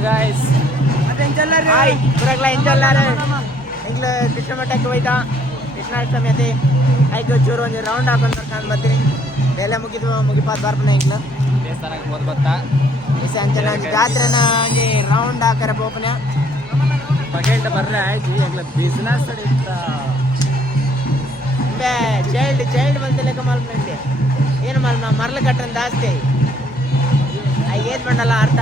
guys. Hai, kurang lain jalan. Ingle Krishna Mathಕ್ಕೆ ಹೋಯ್ತಾ ಕೃಷ್ಣಾಷ್ಟಮಿ ಐತಿ ಐದು ಚೂರು ಒಂದು ರೌಂಡ್ ಹಾಕೊಂಡು ಬರ್ಕೊಂಡು ಬರ್ತೀನಿ ಬೇಲೆ ಮುಗಿಪಾತ್ ಬರ್ಪನ ಇಂಗ್ಲ ದೇವಸ್ಥಾನಕ್ಕೆ ಹೋದ್ ಬತ್ತಾ ಇಸ ಅಂಚನ ಜಾತ್ರೆನ ಹಂಗೆ ರೌಂಡ್ ಹಾಕರ ಪೋಪನ ಬಗೆಂಟ ಬರ್ರೆ ಆಯ್ತು ಇಂಗ್ಲ ಬಿಸ್ನೆಸ್ ನಡೀತ ಬೇ ಚೈಲ್ಡ್ ಬಂದಿಲ್ಲಕ ಮಲ್ಪಂಡೆ ಏನು ಮಲ್ಮ ಮರಳು ಕಟ್ಟನ್ ಜಾಸ್ತಿ ಏನ್ ಮಾಡಲ್ಲ ಅರ್ಥ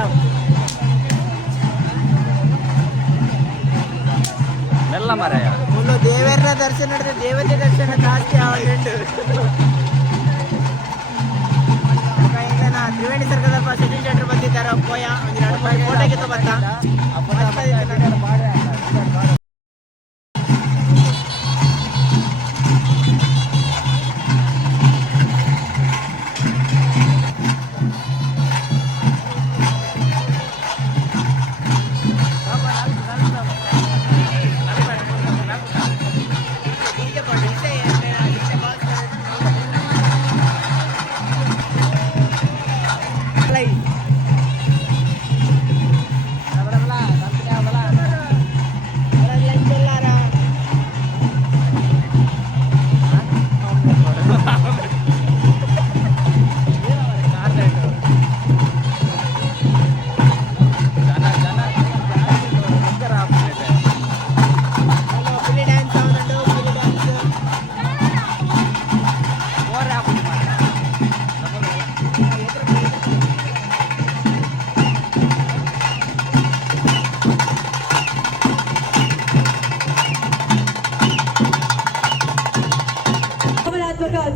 ಎಲ್ಲ ಮರೆಯ ಫುಲ್ಲು ದೇವರ ದರ್ಶನ ನಡೆದ್ರೆ ದೇವತೆ ದರ್ಶನ ಜಾಸ್ತಿ ಆವಟ್ಟು ತ್ರಿವೇಣಿ ಸರ್ಕಲ್ ಸಿಟಿ ಸೆಂಟರ್ ಬಂದಿದ್ದಾರೆ ಪೋಯ ಒಂದು ಫೋಟೋಗಿತ್ತು ಬತ್ತ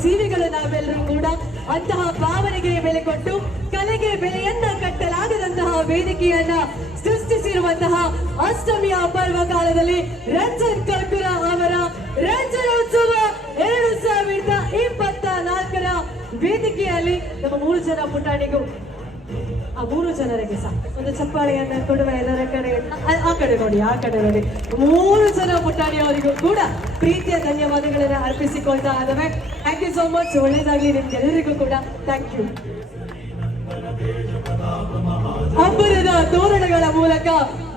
ಜೀವಿಗಳು ನಾವೆಲ್ಲರೂ ಕೂಡ ಅಂತಹ ಭಾವನೆಗೆ ಬೆಲೆ ಕೊಟ್ಟು ಕಲೆಗೆ ಬೆಲೆಯನ್ನ ಕಟ್ಟಲಾಗದಂತಹ ವೇದಿಕೆಯನ್ನ ಸೃಷ್ಟಿಸಿರುವಂತಹ ಅಷ್ಟಮಿಯ ಪರ್ವ ಕಾಲದಲ್ಲಿ ರಂಜನ್ ಕರ್ಕುರ ಅವರ ರಂಜನೋತ್ಸವ 2024ರ ವೇದಿಕೆಯಲ್ಲಿ ನಮ್ಮ 3 ಜನ ಪುಟಾಣಿಗೂ ಆ 3 ಜನರಿಗೆ ಸಹ ಒಂದು ಚಪ್ಪಾಳೆಯನ್ನ ಕೊಡುವ ಎಲ್ಲರ ಕಡೆ ಆ ಕಡೆ ನೋಡಿ 3 ಜನ ಪುಟಾಣಿಯವರಿಗೂ ಕೂಡ ಪ್ರೀತಿಯ ಧನ್ಯವಾದಗಳನ್ನ ಅರ್ಪಿಸಿಕೊಳ್ತಾ ಇದ್ದಾವೆ. Thank you so much. ಒಳ್ಳೇದಾಗ್ಲಿ ನಿಮ್ಗೆಲ್ಲರಿಗೂ ಕೂಡ. Thank you. ಅಬ್ಬರದ ತೋರಣಗಳ ಮೂಲಕ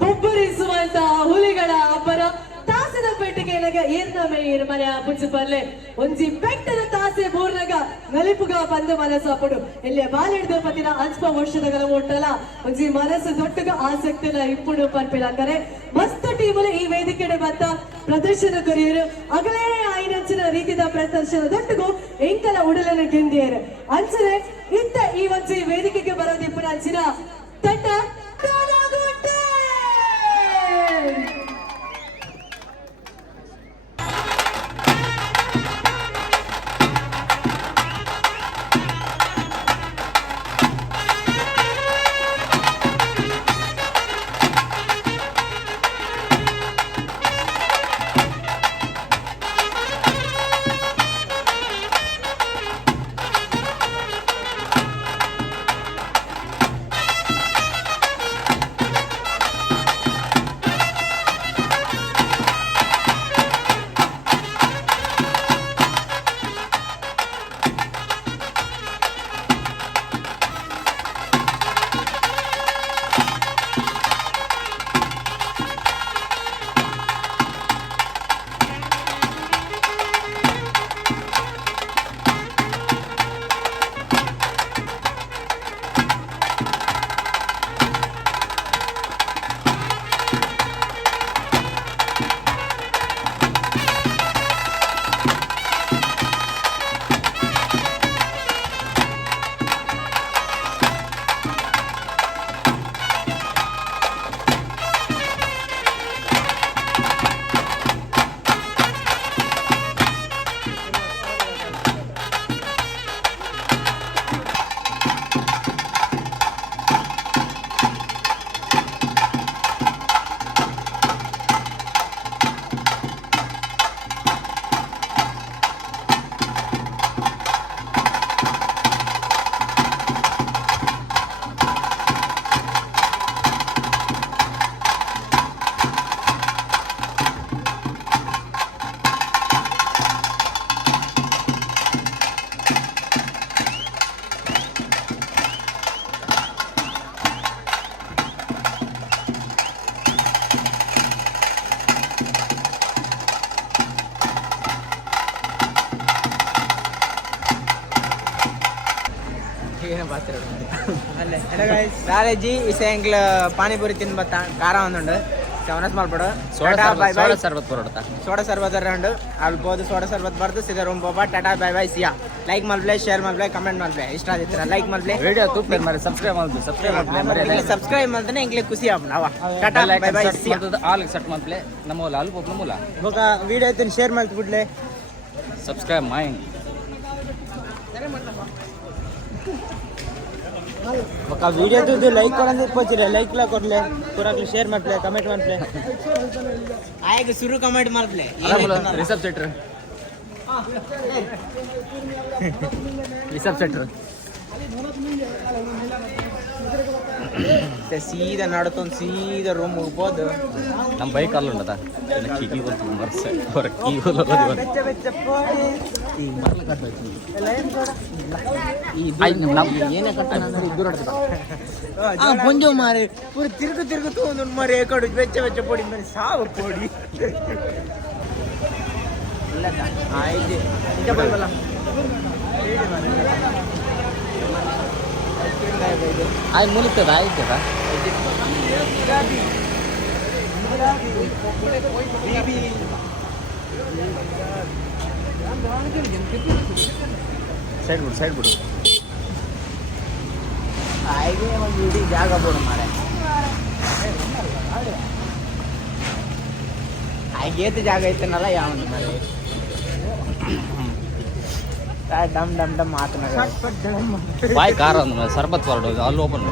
ಬೊಬ್ಬರಿಸುವಂತಹ ಹುಲಿಗಳ ಅಬ್ಬರ ತಾಸಿನ ಪೆಟ್ಟಿಗೆ ಏರ್ನ ಮೇರ್ ಮನೆ ಪುಚ್ಚು ಪಲ್ಲೆ ಒಂಜಿ ಬೆಟ್ಟದ ತಾಸೆ ಬೋರ್ನಾಗ ನಲಿಪುಗ ಬಂದು ಮನಸ್ಸು ಇಲ್ಲಿ ಬಾಲಿಡ್ದು ಪತ್ತಿನ ಅಂಚಪ ವರ್ಷದಗಳ ಉಂಟಲ್ಲ ಒಂಜಿ ಮನಸ್ಸು ದೊಡ್ಡಗ ಆಸಕ್ತಿನ ಇಪ್ಪುಡು ಪರ್ಪಿಲಾಕರೆ ಮಸ್ತ್ ಟೀಮಲ್ಲಿ ಈ ವೇದಿಕೆ ಬಂತ ಪ್ರದರ್ಶನ ಕೊರಿಯರು ಅಗಲೇ ಐನಂಚಿನ ರೀತಿಯ ಪ್ರದರ್ಶನ ದೊಡ್ಡಗೂ ಎಂಕಲ ಉಡಲನ್ನು ಗೆಂದಿಯರು ಅಂಚನೆ ಇತ್ತ ಈ ಒಂಜಿ ವೇದಿಕೆಗೆ ಬರೋದಿಪ್ಪನ ಅಂಚಿನ ತಂಡ ರಾಲೇಜಿ ಇಸೆ ಎಂಗ್ಲ ಪಾನಿಪುರಿ ತಿನ್ ಬತ್ತ ಖಾರ ಒಂದುಂಡು ಚವನಸ್ ಮಾಡ್ಬಿಡು ಸೋಡಾ ಸರ್ಬತ್ ಉಂಡು ಅಲ್ಲಿ ಬೋದು ಸೋಡಾ ಸರ್ಬತ್ ಬರ್ದು ಸೀದಾ ರೂಮ್ ಹೋಗ್ಬಾ ಟಾಟಾ ಬೈ ಬೈ ಸಿಯಾ ಲೈಕ್ ಮಾಡ್ಬ್ಲೆ ಶೇರ್ ಮಾಡ್ಬ್ಲೆ ಕಮೆಂಟ್ ಮಾಡ್ಬ್ಲೆ ಇಷ್ಟ ಆದಿತ್ತರ ಲೈಕ್ ಮಾಡ್ಬ್ಲೆ ವಿಡಿಯೋ ತೂಪ್ಲೇರ್ ಮಾಡಿ ಸಬ್ಸ್ಕ್ರೈಬ್ ಮಾಡ್ಬ್ಲೆ ಸಬ್ಸ್ಕ್ರೈಬ್ ಮಾಡ್ತಾನೆ ಎಂಗ್ಲೆ ಖುಷಿ ಆಗ್ಬಿಡ ಅವ ಟಾಟಾ ಬೈ ಬೈ ಸಿಯಾ ಆಲ್ ಸೆಟ್ ಮಾಡ್ಬ್ಲೆ ನಮ್ಮ ಅಲ್ಪ ಒಬ್ಬ ಮೂಲ ಬೊಕ ವಿಡಿಯೋ ಐತನ್ ಶೇರ್ ಮಾಡ್ಬಿಡ್ಲೆ ಸಬ್ಸ್ಕ್ರೈಬ್ ಮಾಡಿ ఒక వీడియో చూసి లైక్ కూడా పోచిరే లైక్ లా కొర్లే पूरा शेयर ಮಾಡ್ಲೆ ಕಮೆಂಟ್ ಮಾಡ್ಲೆ ಆಯಗೆ ಶುರು ಕಮೆಂಟ್ ಮಾಡ್ಲೆ ರಿಸೆಪ್ಟ್ ಸೆಟ್ರ್ ಸೀದಾ ನಡ್ಕೊಂಡು ಸೀದಾ ರೂಮ್ ಹೋಗ್ಬೋದು ನಮ್ಮ ಬೈಕ್ ಅಲ್ಲಿ ಉಂಟದ ಕೀ ಬಂತು ಮರ್ಸೆ ಹೊರ ಕೀ ಬೆಚ್ಚ ಬೆಚ್ಚ ಪೋಡಿ ಈ ಮರಲ ಕಟ್ಟಬೇಕು ಎಲ್ಲ ಏನು ಕೂಡ ಏನೇ ಕಟ್ಟಣ ಅಂದ್ರೆ ಇದ್ದು ಕೊಂಚ ಮಾರಿ ಪೂರ ತಿರುಗು ಒಂದು ಮಾರಿ ಕಡು ಬೆಚ್ಚ ಬೆಚ್ಚ ಪೊಡಿ ಮರಿ ಸಾವು ಪೊಡಿ ಆಯ್ತು ಇಂತ ಬರಲ್ಲ ಆಯ್ತು ಮುಗಿತದ ಆಯ್ತದ ಸೈಡ್ ಬಿಡು ಆಯ್ಗೆ ಒಂದು ಇಡೀ ಜಾಗ ಬೋಡು ಮಾರೆ ಆಯ್ಗೇತು ಜಾಗ ಐತನಲ್ಲ ಯಾವನು ಮಾರೆ ಡಮ್ ಡಮ್ ಡಮ್ ಮಾತನಾಡ ಬಾಯ್ ಕಾರ್ ಅಂದ ಸರ್ಬತ್ ಹೊರಡು ಅಲ್ಲಿ ಓಪನ್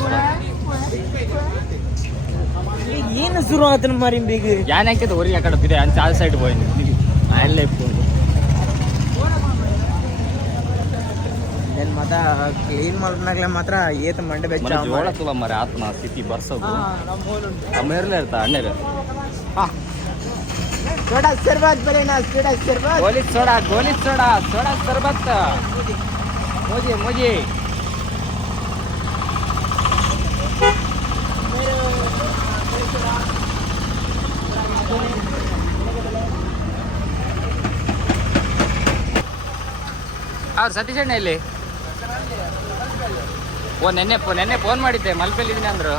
ಏನು ಶುರು ಆತನ ಮಾರಿ ಬೀಗ ಯಾನ್ ಹಾಕಿದ ಹೊರಗೆ ಆ ಕಡೆ ಬಿದೆ ಅಂತ ಆ ಸೈಡ್ ಹೋಗಿ ಅಲ್ಲೇ ಇಟ್ಕೊಂಡು ಏನು ಮಾತ್ರ ಕ್ಲೀನ್ ಮಾಡ್ಬಿಟ್ಟಾಗ್ಲೇ ಮಾತ್ರ ಏತ್ ಮಂಡೆ ಬೆಚ್ಚ ಜೋಳ ತುಲ ಮರ ಆತನ ಸ್ಥಿತಿ ಬರ್ಸೋದು ನಮ್ಮ ಇರಲೇ ಇರ್ತಾ ಅಣ್ಣರು ಸೋಡಾ ಸರ್ಬತ್ ಬರೇನಾ ಸೋಡಾ ಸರ್ಬತ್ ಗೋಲಿ ಸೋಡಾ ಸರ್ಬತ್ ಮೋಜಿ ಅವ್ರು ಸತೀಶ್ ಅಣ್ಣ ಇಲ್ಲಿ ನೆನ್ನೆ ಫೋನ್ ಮಾಡಿದ್ದೆ ಮಲ್ಪೆಲ್ಲಿದ್ದೀನಿ ಅಂದ್ರು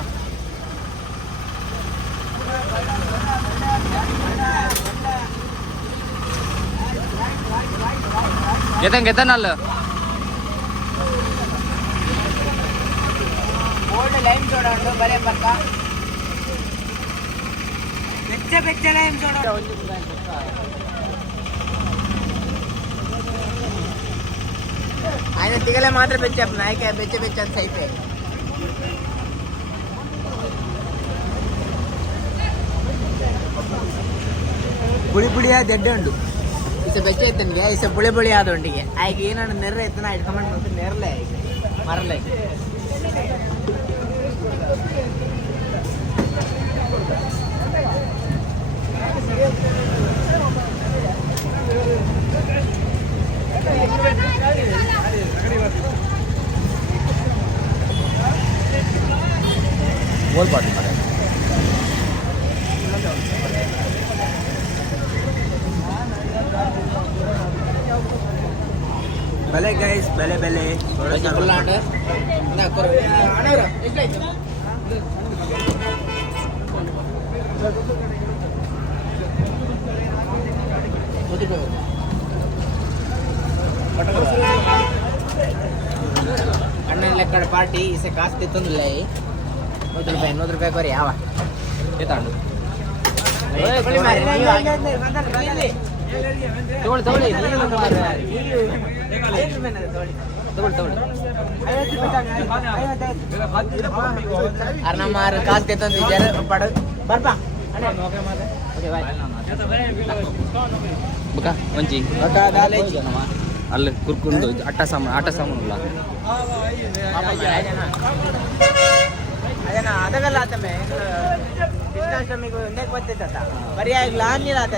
ಗೆತನಲ್ಲ ಓಲ್ಡ್ ಲೈಮ್ ಸೋಡಾ ಉಂಟು ಬರೇ ಪಕ್ಕ ಬೆಚ್ಚ ಲೈಮ್ ಸೋಡಾ ఆయన తిగలే మాత్రం పెంచాం నాయక బెచ్చ అయిపోయి ಪುಳಿ ದೆಡ್ಡೆ ಉಂಟು ಇಸ ಬೆಚ್ಚ ಐತನ್ಗೆ ಇಸ ಪುಳಿ ಆದ ಉಂಟಿಗೆ ಆಯ್ಗ ಏನಾದ್ರು ನೆರ್ರೆ ಐತನ ಇಟ್ಕೊಂಡ್ ಮತ್ತೆ ನೆರ್ಲೆ ಮರಲೆ ಗೋಲ್ ಪಾರ್ಟಿ ಮಾಡ ಬೆಲೆ ಗೈಸ್ ಬೆಲೆ ಅಣ್ಣ ಲೆಕ್ಕಡ ಪಾರ್ಟಿ ಇಸೆ ಕಾಸು ತಿತ್ತೊಂದಿಲ್ಲ ₹100 ಕೊರಿ ಯಾವ ತಗೊಂಡು ಅರ್ನಮಾರು ಕಾಸು ತೆತ್ತೊಂದು ಜರ ಪಡ ಬರ್ಪ ಬುಕ ಒಂಚಿ ಅಲ್ಲಿ ಕುರ್ಕುಂದು ಆಟ ಸಾಮಾನು ಅದೇನಾ ಅದಗಲ್ಲ ಆತಮೆ ಕೃಷ್ಣಾಷ್ಟಮಿಗೂ ಒಂದೇ ಗೊತ್ತಿತ್ತ ಬರೀ ಲಾನ್ ನೀರು ಆತ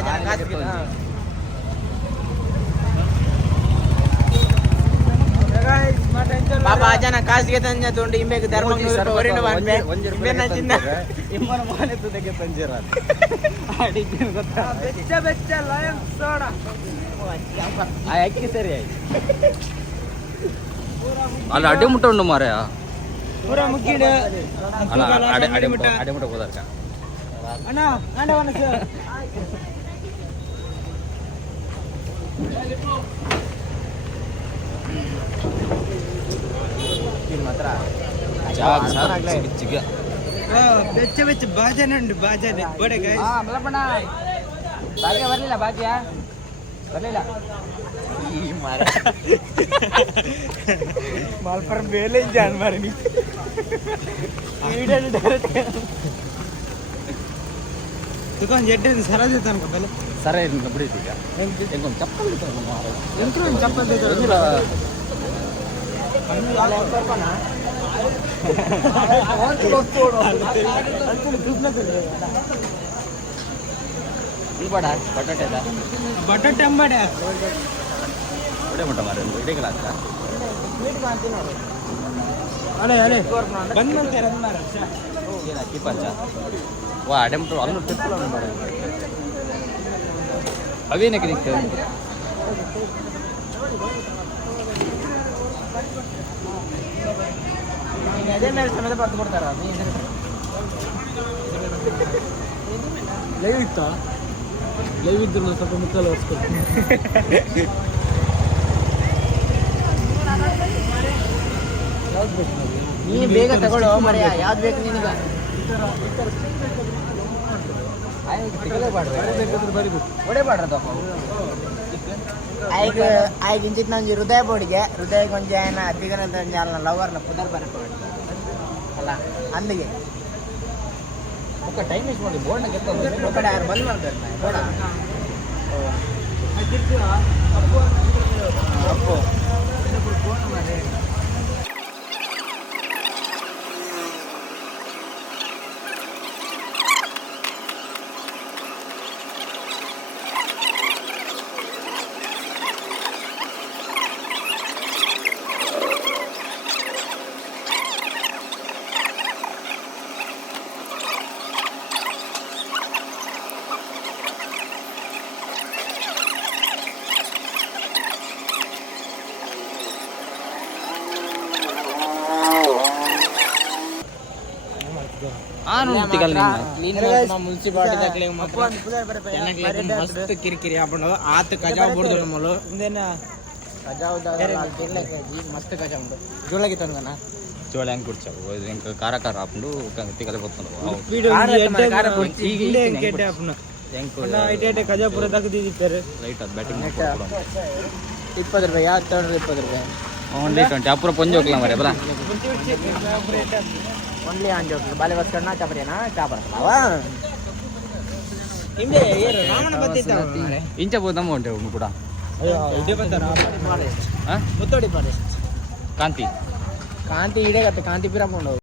ಬಾಬಾ ಜನ ಕಾಸಿಗೆ ತಂಜ ತೊಂಡು ಇಂಬೇಕು ಧರ್ಮ ಬೆಚ್ಚ ಲಯನ್ ಸೋಡಾ ಅಕ್ಕಿ ಸರಿ ಆಯ್ತು ಅಲ್ಲಿ ಅಡ್ಡೆ ಮುಟ್ಟ ಉಂಡು ಮಾರ್ರೆ ಪೂರ ಮುಕ್ಕಿಡು ಅಲ್ಲ ಅಡೆ ಮುಟ್ಟ ಹೋದರ್ಕ ಅಣ್ಣ ಗಂಡ ಮನಸ್ಸು ಮಾತ್ರ ಬೆಚ್ಚ ಬೆಚ್ಚ ಬಾಜಾನೆ ಉಂಟು ಬಾಜಾನೆ ಗೋಡೆಗೆ ಮಲ್ಲಪ್ಪಣ್ಣ ಭಾಗ್ಯ ಬರ್ಲಿಲ್ಲ ಭಾಗ್ಯ ಬರ್ಲಿಲ್ಲ ಮಾಲ್ಪರ ಬೇಲೆ ಜಾನ್ ಮಾರಿ ನೀ ತುಕೊಂಡ್ ಜಡ್ಡೆ ಸರ ದೇತಾನ ಕಬಲೆ ಸರ ಇರ್ಲಿಲ್ಲ ಬಿಡಿಸಿ ಈಗ ಹೆಂಗೊಂದು ಚಪ್ಪಲ್ ಎಂಟ್ರು ಚಪ್ಪಲ್ ದೇತಾರ ಇಲ್ಬೇಡ ಬಟಾಟೆ ಅದ ಬಟಾಟೆ ಅಂಬಾಡೆ ಒಡೆ ಮುಟ್ಟ ಮಾರ ಇಡೇ ಕ್ಲಾಸ್ ಅಡೆ ಅಡೆ ಬಂದಂತೆ ಮಾರ ಏನ ಕಿಪ್ಪಂಚ ವಾ ಅಡೆ ಮುಟ್ಟು ಅಲ್ಲೂ ಟಿಪ್ಪಲ ಮಾಡ ಅವೇನಕ್ಕೆ ನಿಂತು ಅದೇ ಮೇಲೆ ಸಮೇತ ಬರ್ದು ಕೊಡ್ತಾರ ಲೈವ್ ಇತ್ತಾ ಲೈವ್ ಇದ್ರು ನಾನು ಸ್ವಲ್ಪ ಮುಕ್ಕಲ್ಲಿ ಹೊರ್ಸ್ಕೊಡ್ತೀನಿ ನೀನು ಬೇಗ ತಗೊಳ್ಳೋ ಮರೆಯ ಯಾವ್ದು ಬೇಕು ನಿನಗ ಹೊಡೆಬಾಡ್ರ ಆಯ್ಕೆ ಇಂಚಿಟ್ ನಂಜಿ ಹೃದಯ ಬೋಡಿಗೆ ಹೃದಯ ಕೊಂಚ ಏನ ಅತ್ತಿಗನ ಲವರ್ನ ಪುದರ್ ಬರಕ್ಕೆ ಅಲ್ಲ ಅಂದಿಗೆ ಟೈಮ್ ಇಷ್ಟು ಮಾಡಿ ಬೋರ್ಡ್ನ ಗೆತ್ತ ಯಾರು ಬಂದ್ ಮಾಡ್ತಾರೆ ಬೋಡ ಅಪ್ಪು ಮಸ್ತ್ ಕಿರಿಕಿರಿ ಹಾಕೊಂಡು ಆತ ಕಜಾ ಬಿಡ್ದು ನಮ್ಮಲು ಮಸ್ತ್ ಕಜಾ ಉಂಟು ಜೋಳಗಿ ತಂಗನ ಜೋಳ ಹೆಂಗೆ ಕುಡ್ಚಾವು ಹೆಂಗೆ ಖಾರ ಖಾರ ಹಾಕೊಂಡು ತಿಕ್ಕಲೆ ಕಜಾಪುರ ತೆಗೆದಿದ್ದಾರೆ ಲೈಟ್ ಅದು ಬ್ಯಾಟಿಂಗ್ 20 ರೂಪಾಯಿ ಯಾವ್ದು ತಗೊಂಡ್ರೆ 20 ರೂಪಾಯಿ ಓನ್ಲಿ 20 ಅಪುರ ಪೊಂಜಿ ಹೋಗ್ಲ ಮರೆ ಬಲ ಓನ್ಲಿ ಅಂಜಿ ಹೋಗ್ತದೆ ಬಾಲೆ ಬಸ್ ಕಣ್ಣ ಚಾಪರಿನಾ ಚಾಪರವ ಹಿಂದೆ ಏನು ರಾಮನ ಬಂದಿತ್ತ ಇಂಚ ಬೋದಮ್ಮ ಉಂಟೆ ಕೂಡ ಇದೇ ಬರ್ತಾರ ಹಾಂ ಮುತ್ತೋಡಿ ಪಾರೆ ಕಾಂತಿ ಕಾಂತಿ ಇಡೇ ಗತ್ತೆ ಕಾಂತಿ ಪಿರಕೊಂಡು